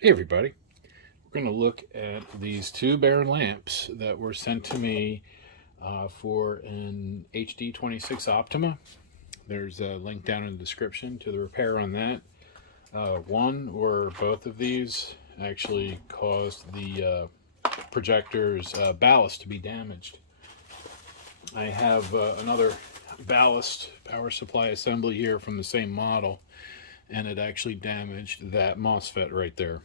Hey everybody, we're going to look at these two bare lamps that were sent to me for an HD26 Optima. There's a link down in the description to the repair on that. One or both of these actually caused the projector's ballast to be damaged. I have another ballast power supply assembly here from the same model, and it actually damaged that MOSFET right there.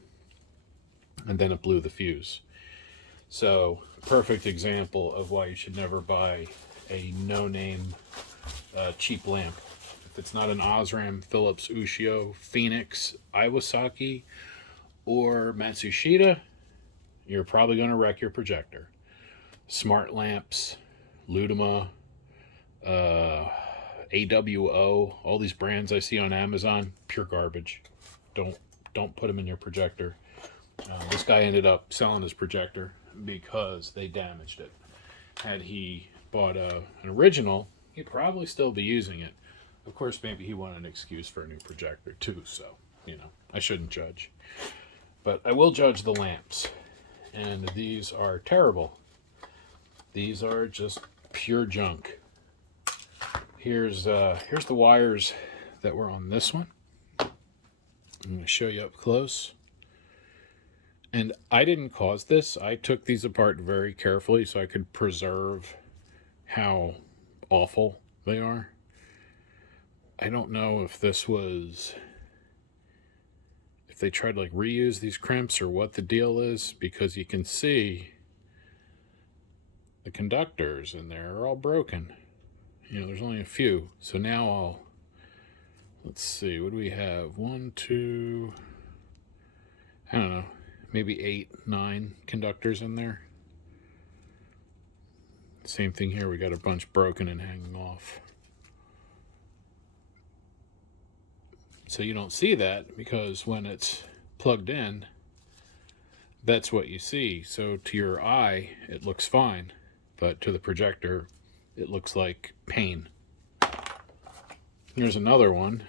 And then it blew the fuse. So, perfect example of why you should never buy a no-name cheap lamp. If it's not an Osram, Philips, Ushio, Phoenix, Iwasaki, or Matsushita, you're probably going to wreck your projector. Smart lamps, Ludima, AWO, all these brands I see on Amazon, pure garbage. Don't put them in your projector. This guy ended up selling his projector because they damaged it. Had he bought an original, he'd probably still be using it. Of course, maybe he wanted an excuse for a new projector too, so, I shouldn't judge. But I will judge the lamps, and these are terrible. These are just pure junk. Here's the wires that were on this one. I'm going to show you up close. And I didn't cause this. I took these apart very carefully so I could preserve how awful they are. I don't know if this was, if they tried to like reuse these crimps or what the deal is, because you can see the conductors in there are all broken. There's only a few. So now let's see, what do we have? 1, 2, I don't know. Maybe 8, 9 conductors in there. Same thing here. We got a bunch broken and hanging off. So you don't see that because when it's plugged in, that's what you see. So to your eye, it looks fine. But to the projector, it looks like pain. Here's another one.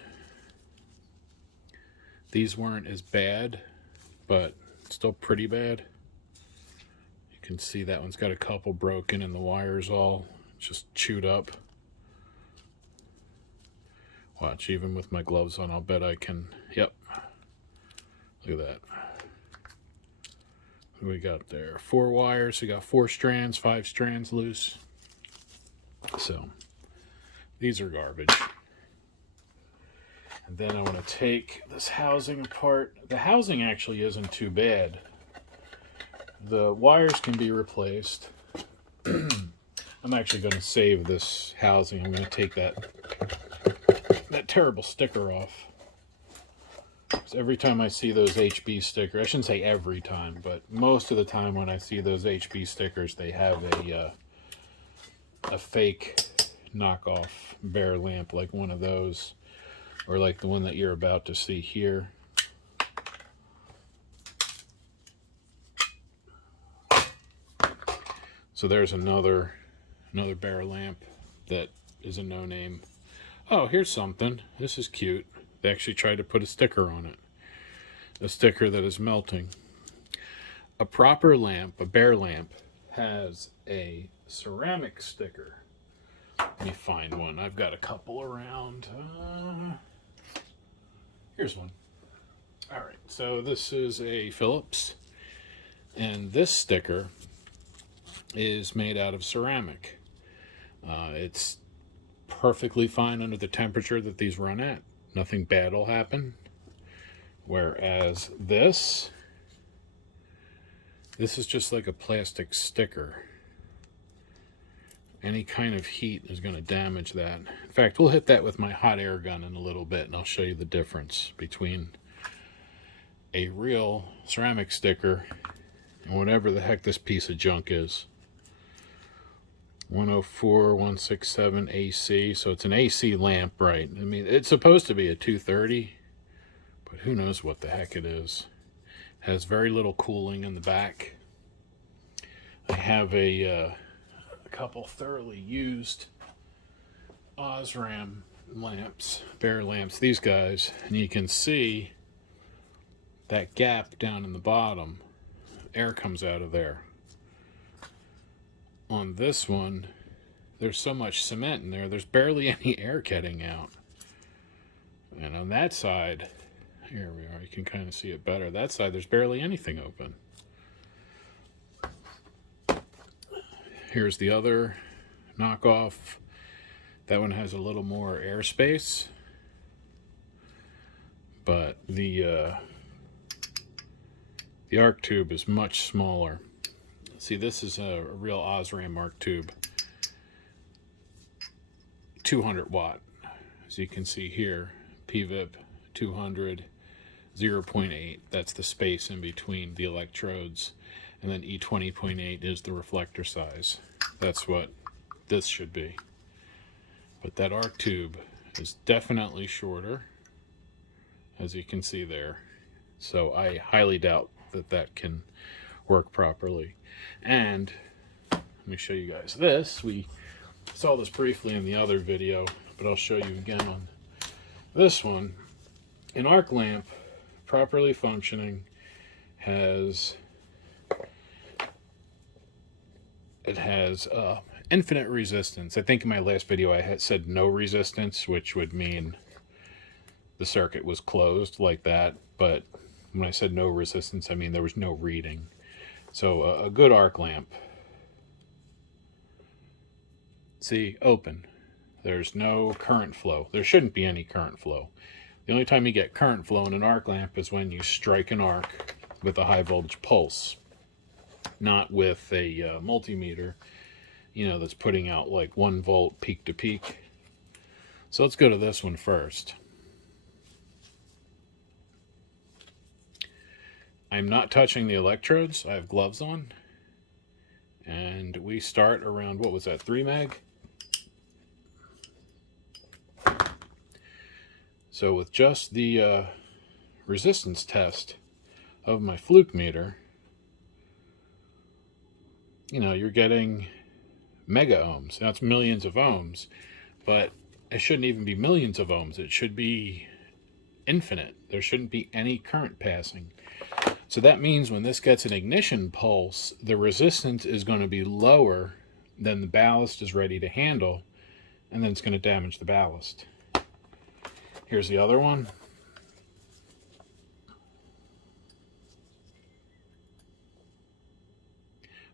These weren't as bad, but still pretty bad. You can see that one's got a couple broken and the wires all just chewed up. Watch, even with my gloves on, I'll bet I can. Yep. Look at that. What do we got there? 4 wires. We got 4 strands, 5 strands loose. So these are garbage. And then I want to take this housing apart. The housing actually isn't too bad. The wires can be replaced. I'm actually going to save this housing. I'm going to take that terrible sticker off. Because every time I see those HB stickers, I shouldn't say every time, but most of the time when I see those HB stickers, they have a fake knockoff bare lamp, like one of those. Or like the one that you're about to see here. So there's another bare lamp that is a no-name. Oh, here's something. This is cute. They actually tried to put a sticker on it. A sticker that is melting. A proper lamp, a bare lamp, has a ceramic sticker. Let me find one. I've got a couple around. Here's one. All right, so this is a Philips, and this sticker is made out of ceramic. It's perfectly fine under the temperature that these run at. Nothing bad will happen. Whereas this is just like a plastic sticker. Any kind of heat is going to damage that. In fact, we'll hit that with my hot air gun in a little bit, and I'll show you the difference between a real ceramic sticker and whatever the heck this piece of junk is. 104.167 AC, so it's an AC lamp, right? I mean, it's supposed to be a 230, but who knows what the heck it is. It has very little cooling in the back. I have a couple thoroughly used Osram lamps, bare lamps, these guys, and you can see that gap down in the bottom, air comes out of there. On this one, there's so much cement in there, there's barely any air getting out. And on that side, here we are, you can kind of see it better. That side, there's barely anything open. Here's the other knockoff. That one has a little more airspace, but the arc tube is much smaller. See, this is a real Osram arc tube, 200 watt. As you can see here, PVIP 200, 0.8. That's the space in between the electrodes, and then E20.8 is the reflector size. That's what this should be. But that arc tube is definitely shorter, as you can see there. So I highly doubt that that can work properly. And let me show you guys this. We saw this briefly in the other video, but I'll show you again on this one. An arc lamp, properly functioning, has infinite resistance. I think in my last video I had said no resistance, which would mean the circuit was closed like that, but when I said no resistance, I mean there was no reading. So a good arc lamp, see, open. There's no current flow. There shouldn't be any current flow. The only time you get current flow in an arc lamp is when you strike an arc with a high voltage pulse, not with a multimeter, you know, that's putting out like 1 volt peak to peak. So let's go to this one first. I'm not touching the electrodes. I have gloves on. And we start around, what was that, 3 meg? So with just the resistance test of my Fluke meter, you know, you're getting mega ohms. Now it's millions of ohms, but it shouldn't even be millions of ohms. It should be infinite. There shouldn't be any current passing. So that means when this gets an ignition pulse, the resistance is going to be lower than the ballast is ready to handle, and then it's going to damage the ballast. Here's the other one.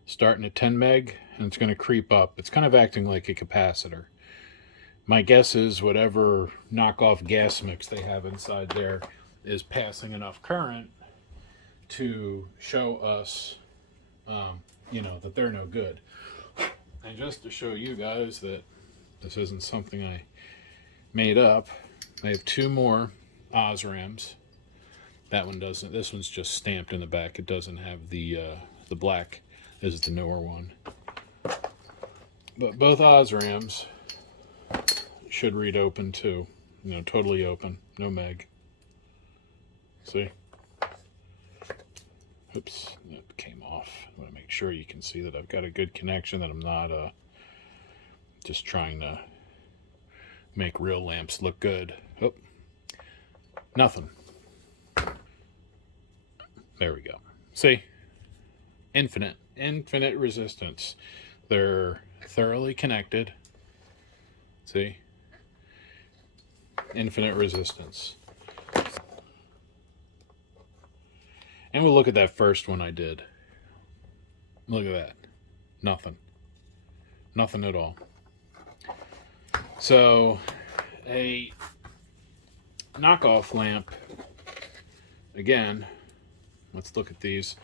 Starting at 10 meg, and it's going to creep up. It's kind of acting like a capacitor. My guess is whatever knockoff gas mix they have inside there is passing enough current to show us, you know, that they're no good. And just to show you guys that this isn't something I made up, I have 2 more Osrams. That one doesn't. This one's just stamped in the back. It doesn't have the black. This is the newer one. But both Osrams should read open too. You know, totally open. No meg. See? Oops, that came off. I want to make sure you can see that I've got a good connection, that I'm not just trying to make real lamps look good. Oh, nothing. There we go. See? Infinite resistance. They're thoroughly connected. See? Infinite resistance. And we'll look at that first one I did. Look at that. Nothing. Nothing at all. So, a knockoff lamp, again, let's look at these.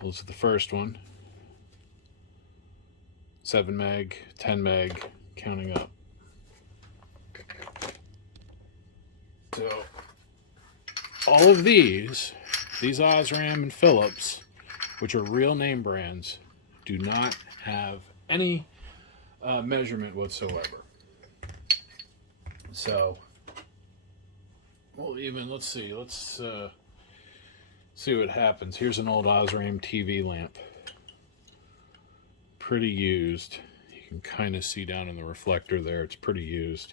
We'll look at the first one. 7 meg, 10 meg, counting up. So, all of these Osram and Philips, which are real name brands, do not have any measurement whatsoever. So, well, even, let's see what happens. Here's an old Osram TV lamp. Pretty used. You can kind of see down in the reflector there, it's pretty used.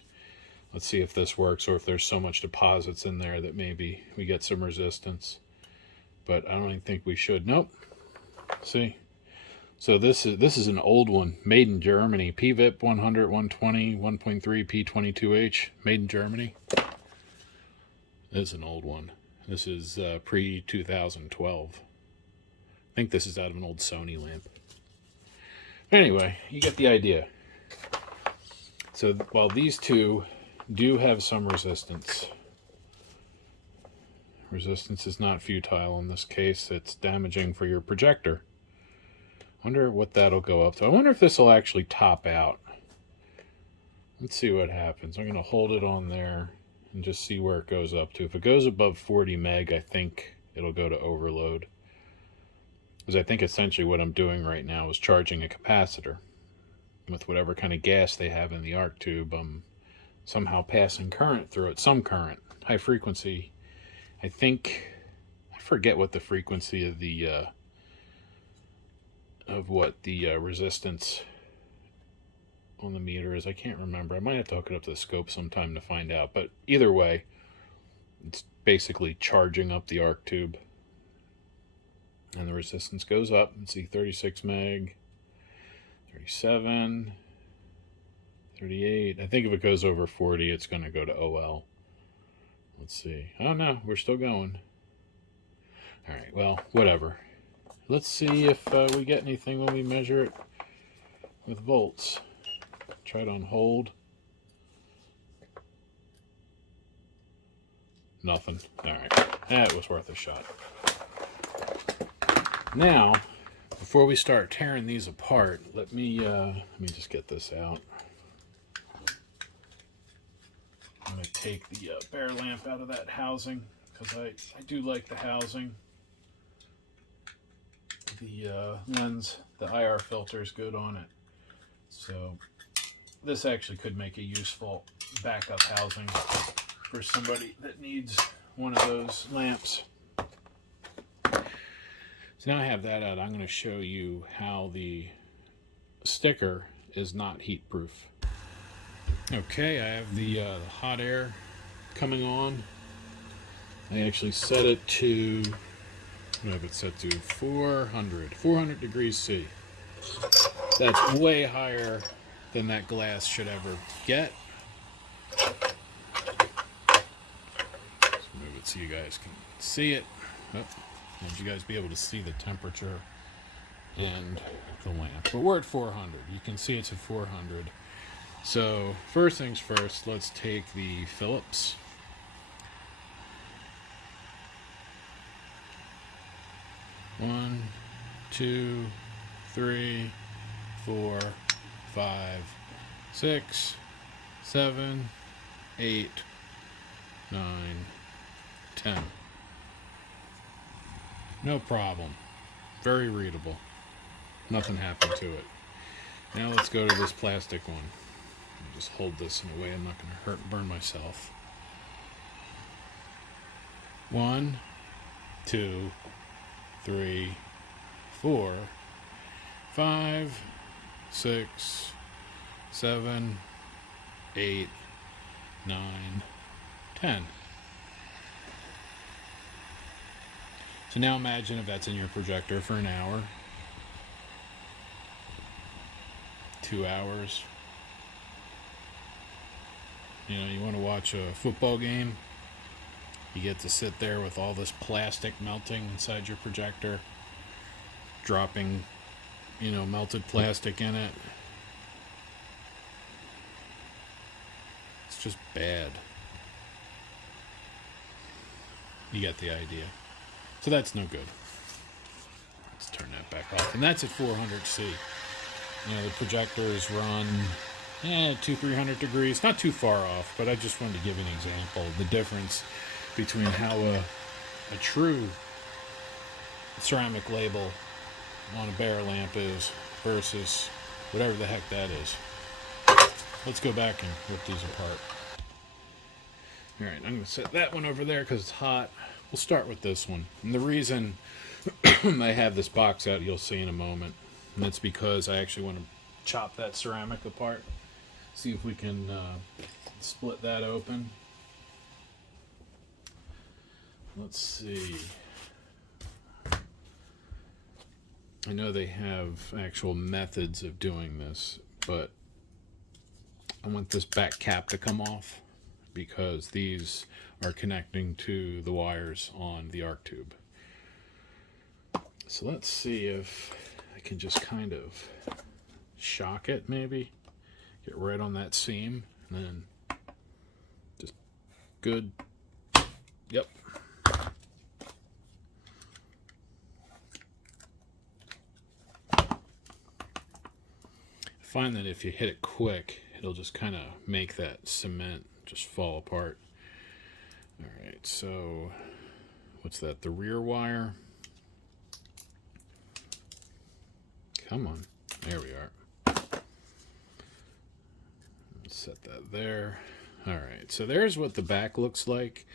Let's see if this works, or if there's so much deposits in there that maybe we get some resistance. but I don't even think we should. Nope. See? So this is an old one, made in Germany. PVIP 100, 120, 1.3 P22H, made in Germany. This is an old one. This is pre-2012. I think this is out of an old Sony lamp. Anyway, you get the idea. So while these two do have some resistance, resistance is not futile in this case. It's damaging for your projector. Wonder what that'll go up to. I wonder if this will actually top out. Let's see what happens. I'm going to hold it on there and just see where it goes up to. If it goes above 40 meg, I think it'll go to overload. Because I think essentially what I'm doing right now is charging a capacitor. With whatever kind of gas they have in the arc tube, I'm somehow passing current through it. Some current. High frequency. I forget what the frequency of the resistance on the meter is. I can't remember. I might have to hook it up to the scope sometime to find out. But either way, it's basically charging up the arc tube. And the resistance goes up. Let's see, 36 meg, 37, 38. I think if it goes over 40, it's going to go to OL. Let's see. Oh no, we're still going. Alright, well, whatever. Let's see if we get anything when we measure it with volts. Try it on hold. Nothing. Alright, that was worth a shot. Now, before we start tearing these apart, let me just get this out. I'm going to take the bare lamp out of that housing, because I do like the housing. The lens, the IR filter is good on it. So this actually could make a useful backup housing for somebody that needs one of those lamps. So now I have that out, I'm going to show you how the sticker is not heat proof. Okay, I have the hot air coming on. I actually set it to, what have it set to? 400 degrees C. That's way higher than that glass should ever get. Let's move it so you guys can see it. Oh, and you guys be able to see the temperature and the lamp. But we're at 400. You can see it's at 400. So first things first, let's take the Philips. One, 2, 3, 4, 5, 6, 7, 8, 9, 10. No problem. Very readable. Nothing happened to it. Now let's go to this plastic one. I'll just hold this in a way I'm not going to burn myself. 1, 2, 3, 4, 5, 6, 7, 8, 9, 10. So now imagine if that's in your projector for an hour, 2 hours. You know, you want to watch a football game, you get to sit there with all this plastic melting inside your projector, dropping, you know, melted plastic in it. It's just bad. You get the idea. So that's no good. Let's turn that back off. And that's at 400C. You know, the projectors run 200-300 degrees. Not too far off, but I just wanted to give an example of the difference between how a true ceramic label on a bare lamp is versus whatever the heck that is. Let's go back and rip these apart. Alright, I'm going to set that one over there because it's hot. We'll start with this one. And the reason I have this box out, you'll see in a moment. And that's because I actually want to chop that ceramic apart. See if we can split that open. Let's see. I know they have actual methods of doing this, but I want this back cap to come off because these are connecting to the wires on the arc tube. So let's see if I can just kind of shock it, maybe get right on that seam, and then just good. Yep. Find that if you hit it quick, it'll just kind of make that cement just fall apart. All right, so what's that? The rear wire. Come on, there we are. Let's set that there. All right, so there's what the back looks like,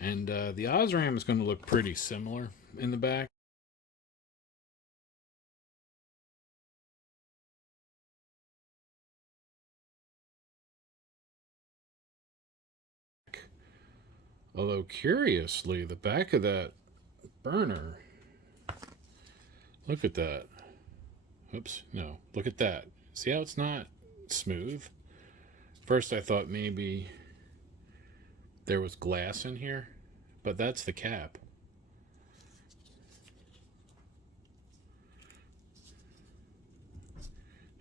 and the Osram is going to look pretty similar in the back. Although, curiously, the back of that burner, look at that. Oops, no, look at that. See how it's not smooth? First I thought maybe there was glass in here, but that's the cap.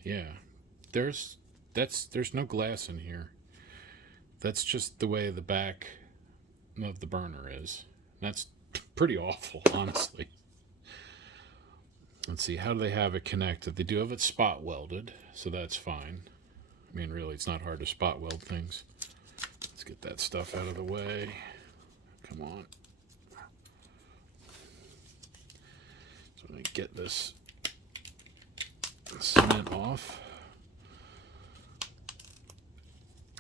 Yeah, there's no glass in here. That's just the way the back of the burner is. That's pretty awful, honestly. Let's see, how do they have it connected? They do have it spot welded, so that's fine. I mean, really, it's not hard to spot weld things. Let's get that stuff out of the way. Come on. So let me get this cement off.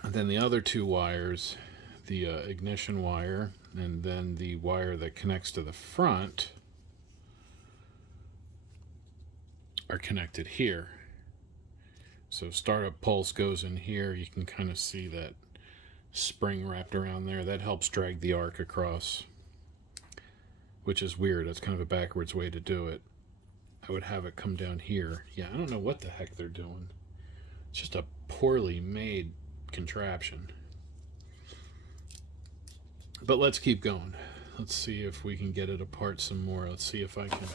And then the other two wires, the ignition wire, and then the wire that connects to the front, are connected here. So startup pulse goes in here. You can kind of see that spring wrapped around there. That helps drag the arc across, which is weird. That's kind of a backwards way to do it. I would have it come down here. Yeah, I don't know what the heck they're doing. It's just a poorly made contraption. But let's keep going. Let's see if we can get it apart some more. Let's see if I can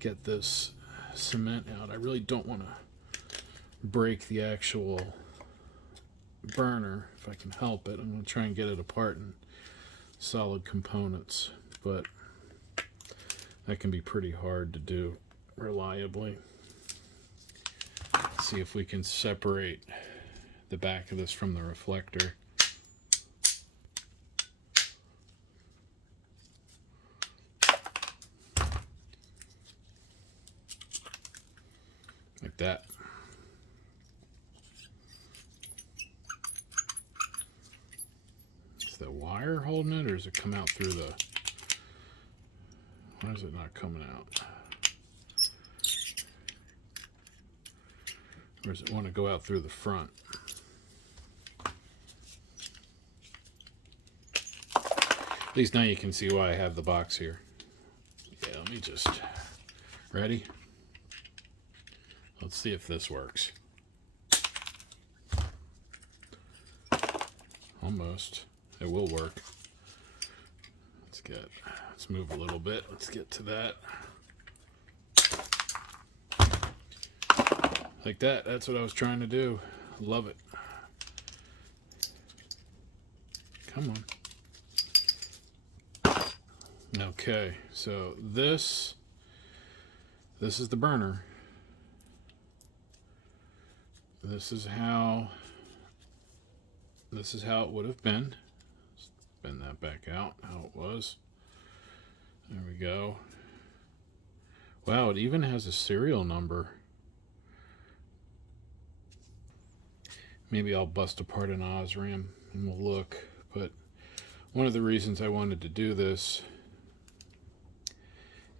get this cement out. I really don't want to break the actual burner if I can help it. I'm going to try and get it apart in solid components, but that can be pretty hard to do reliably. Let's see if we can separate the back of this from the reflector. Like that. Is the wire holding it, or does it come out through the... Why is it not coming out? Or does it want to go out through the front? At least now you can see why I have the box here. Yeah, let me just... Ready? Let's see if this works. Almost. It will work. Let's move a little bit. Let's get to that. Like that. That's what I was trying to do. Love it. Come on. Okay, so this is the burner. This is how it would have been. Let's bend that back out, how it was. There we go. Wow, it even has a serial number. Maybe I'll bust apart an Osram and we'll look. But one of the reasons I wanted to do this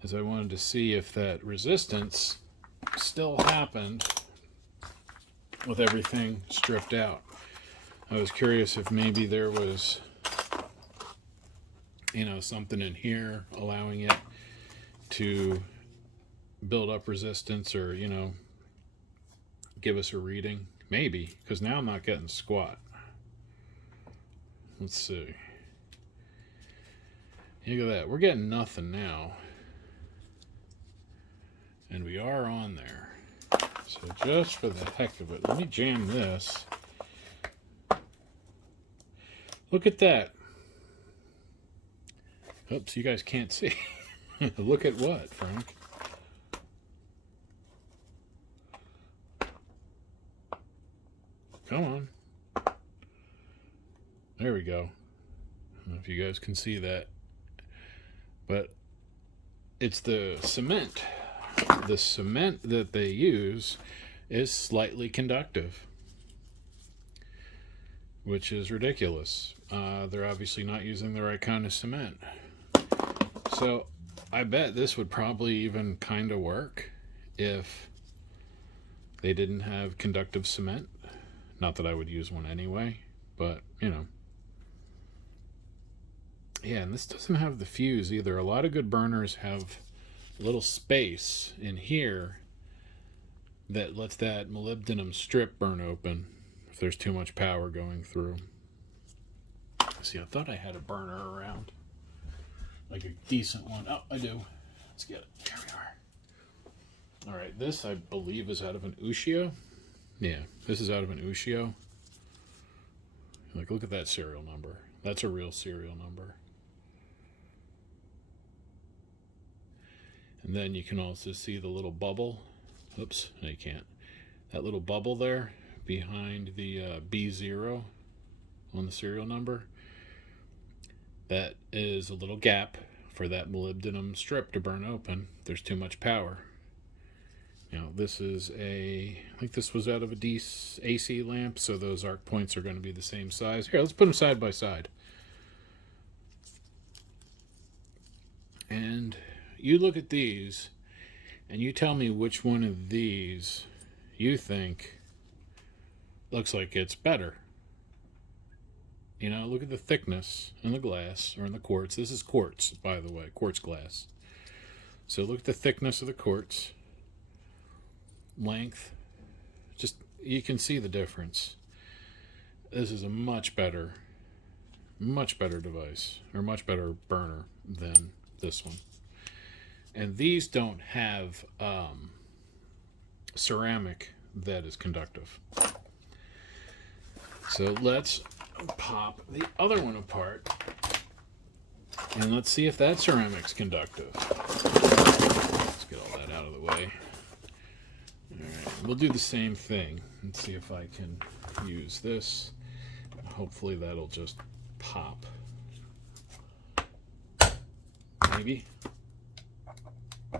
is I wanted to see if that resistance still happened with everything stripped out. I was curious if maybe there was, you know, something in here allowing it to build up resistance or, you know, give us a reading. Maybe, because now I'm not getting squat. Let's see. Look at that. We're getting nothing now. And we are on there. So just for the heck of it, let me jam this. Look at that. Oops, you guys can't see. Look at what, Frank? Come on. There we go. I don't know if you guys can see that. But it's the cement. The cement that they use is slightly conductive, which is ridiculous. They're obviously not using the right kind of cement. So I bet this would probably even kind of work if they didn't have conductive cement. Not that I would use one anyway, but, you know. Yeah, and this doesn't have the fuse either. A lot of good burners have a little space in here that lets that molybdenum strip burn open if there's too much power going through. See, I thought I had a burner around. Like a decent one. Oh, I do. Let's get it. Here we are. All right, this I believe is out of an Ushio. Yeah, this is out of an Ushio. Like, look at that serial number. That's a real serial number. And then you can also see the little bubble. Oops, no you can't. That little bubble there behind the B0 on the serial number. That is a little gap for that molybdenum strip to burn open. There's too much power. Now this is I think this was out of a AC lamp, so those arc points are going to be the same size. Here, let's put them side by side. And you look at these, and you tell me which one of these you think looks like it's better. You know, look at the thickness in the glass, or in the quartz. This is quartz, by the way, quartz glass. So look at the thickness of the quartz. Length. Just, you can see the difference. This is a much better device, or much better burner than this one. And these don't have ceramic that is conductive. So let's pop the other one apart and let's see if that ceramic's conductive. Let's get all that out of the way. Alright, we'll do the same thing and see if I can use this. Hopefully that'll just pop. Maybe.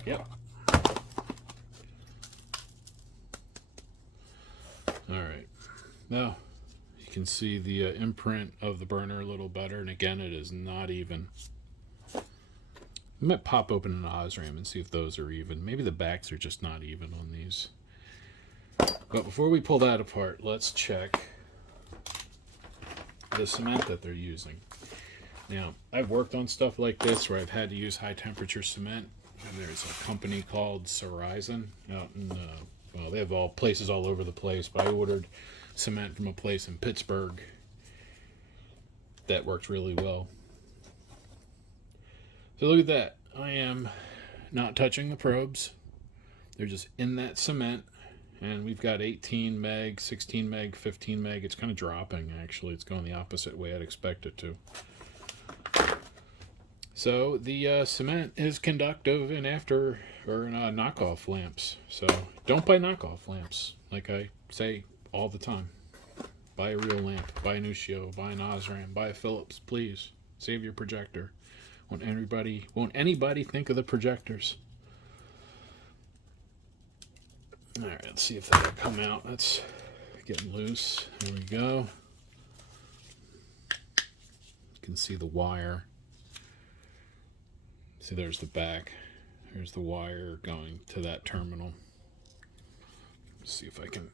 Yep. Alright. Now, you can see the imprint of the burner a little better, and again, it is not even. I might pop open an Osram and see if those are even. Maybe the backs are just not even on these. But before we pull that apart, let's check the cement that they're using. Now, I've worked on stuff like this where I've had to use high temperature cement. And there's a company called Horizon out in, well, they have places all over the place, but I ordered cement from a place in Pittsburgh that worked really well. So look at that. I am not touching the probes. They're just in that cement. And we've got 18 meg, 16 meg, 15 meg. It's kind of dropping, actually. It's going the opposite way I'd expect it to. So the cement is conductive in knockoff lamps. So don't buy knockoff lamps, like I say all the time. Buy a real lamp. Buy an Ushio. Buy an Osram. Buy a Philips, please. Save your projector. Won't anybody think of the projectors? All right, let's see if that'll come out. That's getting loose. There we go. You can see the wire. See, there's the back. There's the wire going to that terminal. Let's see if I can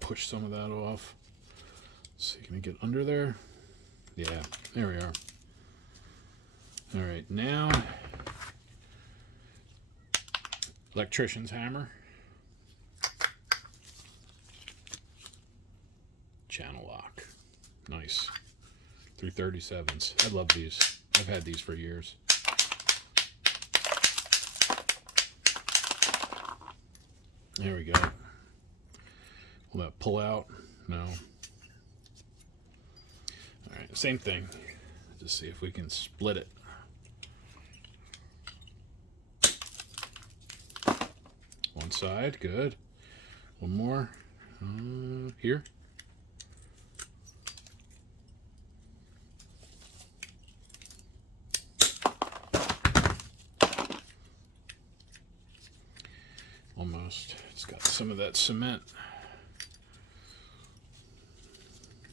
push some of that off. Let's see, can we get under there? Yeah, there we are. All right, now Electrician's hammer. Channel lock. Nice. 337s. I love these. I've had these for years. There we go. Will that pull out? No. Alright, same thing. Just see if we can split it. One side, good. One more. Here. Almost. It's got some of that cement.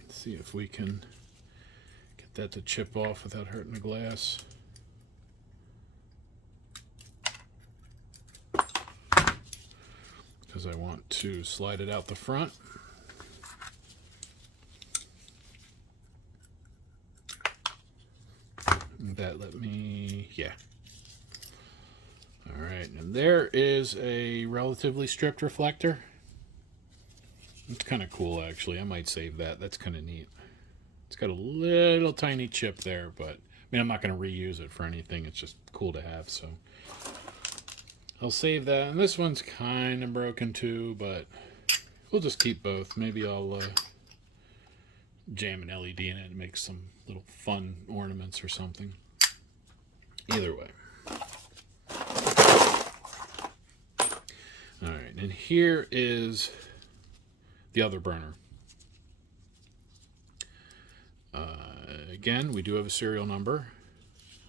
Let's see if we can get that to chip off without hurting the glass. Because I want to slide it out the front. That let me, yeah. All right, and there is a relatively stripped reflector. It's kind of cool, actually. I might save that. That's kind of neat. It's got a little tiny chip there, but I mean, I'm not going to reuse it for anything. It's just cool to have, so I'll save that. And this one's kind of broken too, but we'll just keep both. Maybe I'll jam an LED in it and make some little fun ornaments or something. Either way. All right, and here is the other burner. Again, we do have a serial number.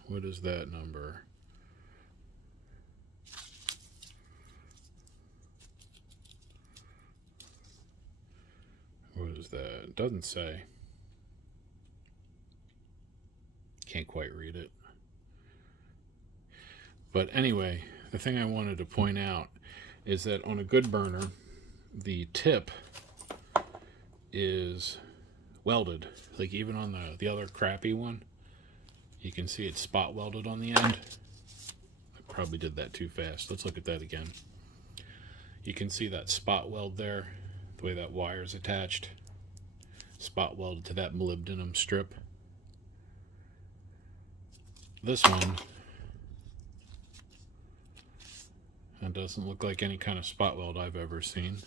What is that number? What is that? It doesn't say. Can't quite read it. But anyway, the thing I wanted to point out is that on a good burner, the tip is welded. Like even on the other crappy one, you can see it's spot welded on the end. I probably did that too fast. Let's look at that again. You can see that spot weld there, the way that wire is attached. Spot welded to that molybdenum strip. This one, that doesn't look like any kind of spot weld I've ever seen.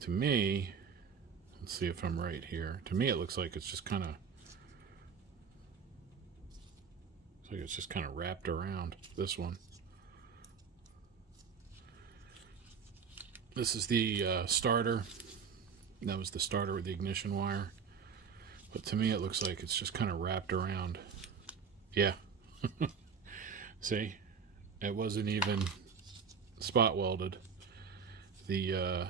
To me, let's see if I'm right here. To me, it looks like it's just kind of, wrapped around this one. This is the starter. That was the starter with the ignition wire. But to me, it looks like it's just kind of wrapped around. Yeah. See? It wasn't even spot welded. The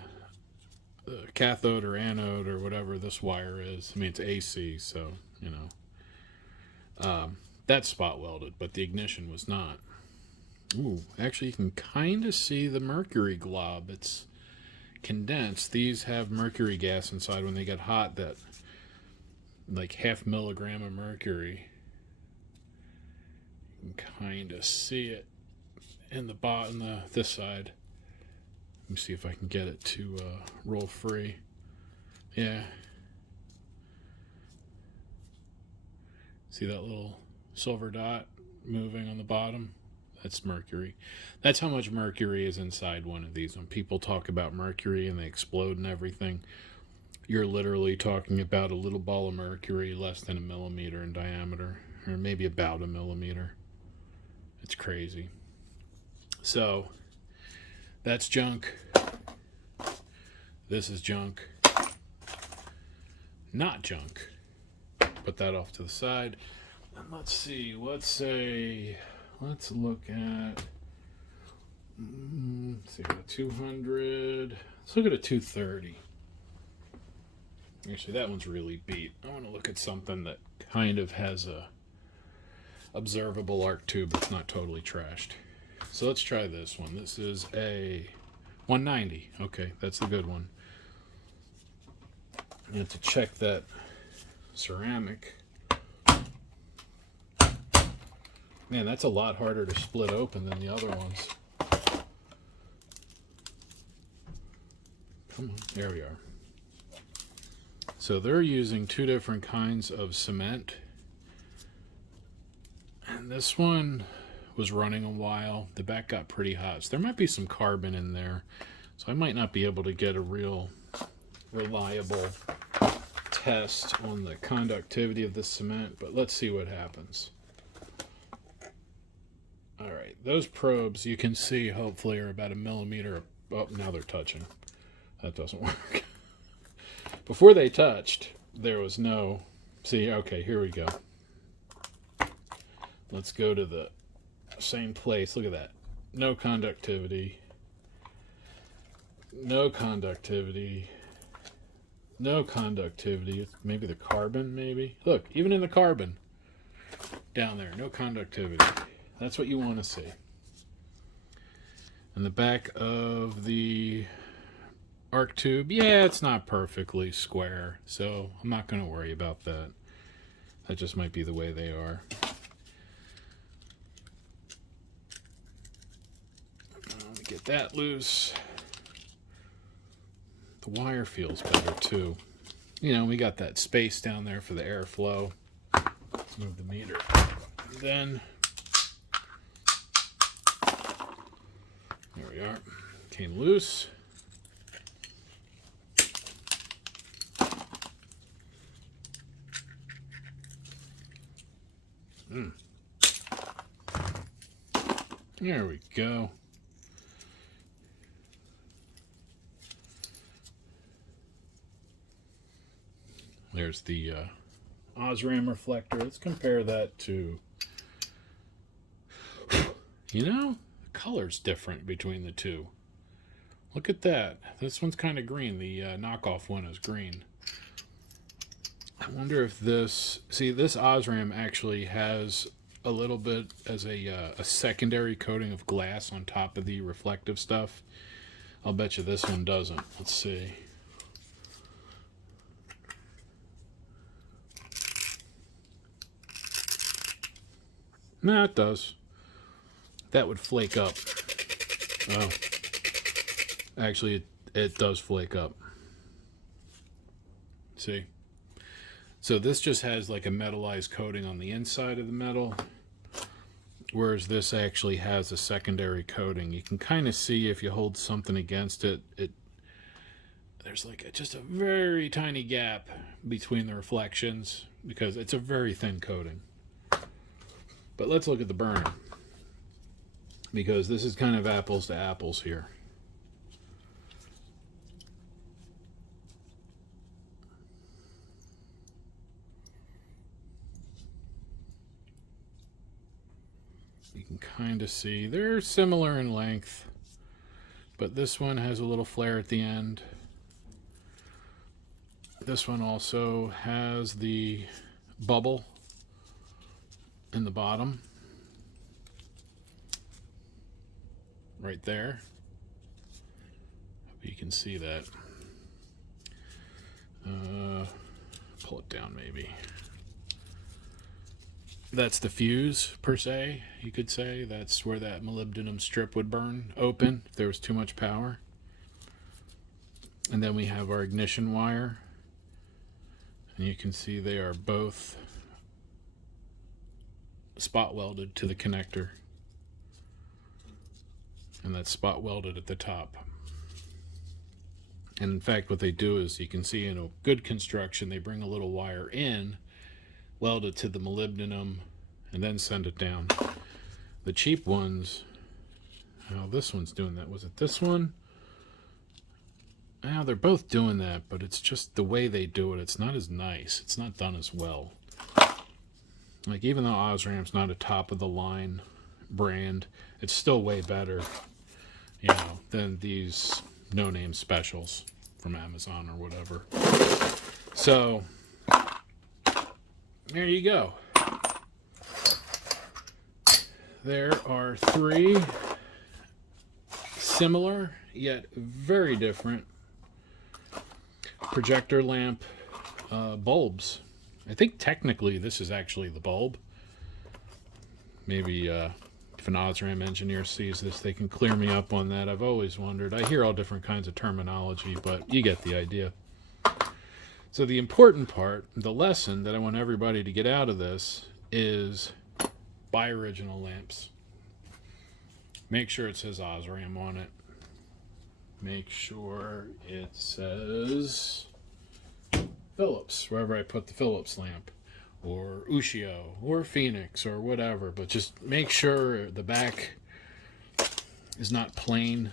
cathode or anode or whatever this wire is, I mean, it's AC, so, you know. That's spot welded, but the ignition was not. Ooh, actually, you can kind of see the mercury glob. It's condensed. These have mercury gas inside. When they get hot, that like 0.5 milligram of mercury. You can kind of see it in the bottom, this side. Let me see if I can get it to roll free. Yeah. See that little silver dot moving on the bottom? That's mercury. That's how much mercury is inside one of these. When people talk about mercury and they explode and everything, you're literally talking about a little ball of mercury less than 1 millimeter in diameter, or maybe about 1 millimeter. It's crazy. So, that's junk. This is junk. Not junk. Put that off to the side. And let's see, let's look at, let's see, a 200, let's look at a 230. Actually, that one's really beat. I want to look at something that kind of has a observable arc tube that's not totally trashed. So let's try this one. This is a 190. Okay, that's the good one. You have to check that ceramic. Man, that's a lot harder to split open than the other ones. Come on, there we are. So they're using two different kinds of cement. And this one was running a while. The back got pretty hot. So there might be some carbon in there. So I might not be able to get a real reliable test on the conductivity of the cement, but let's see what happens. All right, those probes you can see hopefully are about 1 millimeter. Oh, now they're touching. That doesn't work. Before they touched, there was no... See, okay, here we go. Let's go to the same place. Look at that. No conductivity. No conductivity. No conductivity. Maybe the carbon, maybe. Look, even in the carbon down there, no conductivity. That's what you want to see. And the back of the arc tube, yeah, it's not perfectly square, so I'm not going to worry about that. That just might be the way they are. Let me get that loose. The wire feels better too. You know, we got that space down there for the airflow. Let's move the meter. And then, there we are. Came loose. There we go. There's the Osram Reflector. Let's compare that to... You know, the color's different between the two. Look at that. This one's kind of green. The knockoff one is green. I wonder if this... See, this Osram actually has a little bit as a secondary coating of glass on top of the reflective stuff. I'll bet you this one doesn't. Let's see. No, it does. That would flake up. Oh. Actually, it does flake up. See? So this just has like a metallized coating on the inside of the metal, whereas this actually has a secondary coating. You can kind of see if you hold something against it, there's like just a very tiny gap between the reflections because it's a very thin coating. But let's look at the burn, because this is kind of apples to apples here. You can kind of see they're similar in length, but this one has a little flare at the end. This one also has the bubble in the bottom right there. Hope you can see that. Pull it down maybe. That's the fuse per se, you could say. That's where that molybdenum strip would burn open if there was too much power. And then we have our ignition wire, and you can see they are both spot welded to the connector, and that's spot welded at the top. And in fact, what they do is, you can see in a good construction, they bring a little wire in, weld it to the molybdenum, and then send it down. The cheap ones, oh, this one's doing that. Was it this one? Well, they're both doing that, but it's just the way they do it. It's not as nice. It's not done as well. Like, even though Osram's not a top-of-the-line brand, it's still way better, you know, than these no-name specials from Amazon or whatever. So, there you go. There are 3 similar, yet very different projector lamp bulbs. I think technically this is actually the bulb. Maybe if an Osram engineer sees this, they can clear me up on that. I've always wondered. I hear all different kinds of terminology, but you get the idea. So the important part, the lesson that I want everybody to get out of this is buy original lamps. Make sure it says Osram on it. Make sure it says Philips, wherever I put the Philips lamp, or Ushio, or Phoenix, or whatever. But just make sure the back is not plain.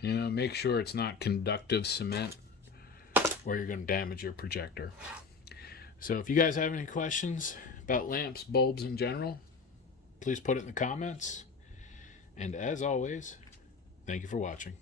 You know, make sure it's not conductive cement, or you're going to damage your projector. So if you guys have any questions about lamps, bulbs in general, please put it in the comments. And as always, thank you for watching.